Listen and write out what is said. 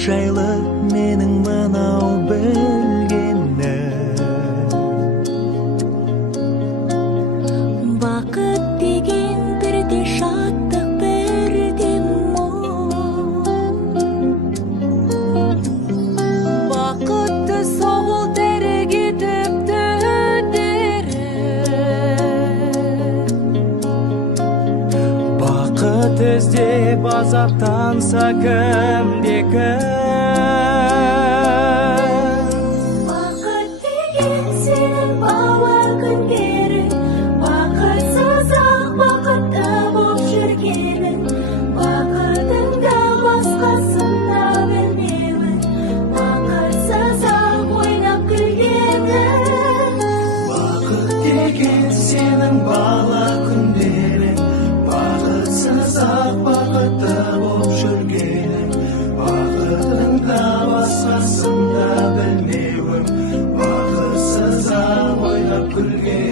жайлы менің мынау білгенім. Бақыт деген бірде шаттық, бірде мұң. Бақытты сол терегетіп Бақыт іздеп азаптанса кім-де-кім. Бақыт деген сенің бала күндерің, бақытсыз ақ бақытты боп жүргенің, бақытыңда басқасын да білмеуің, бақытсыз ақ ойнап күлгенің. Бақыт деген сенің бала күндерің, бақытсыз ақ бақытты боп жүргенің, бақытыңда басқасын да білмеуің, бақытсыз ақ ойнап күлгенің.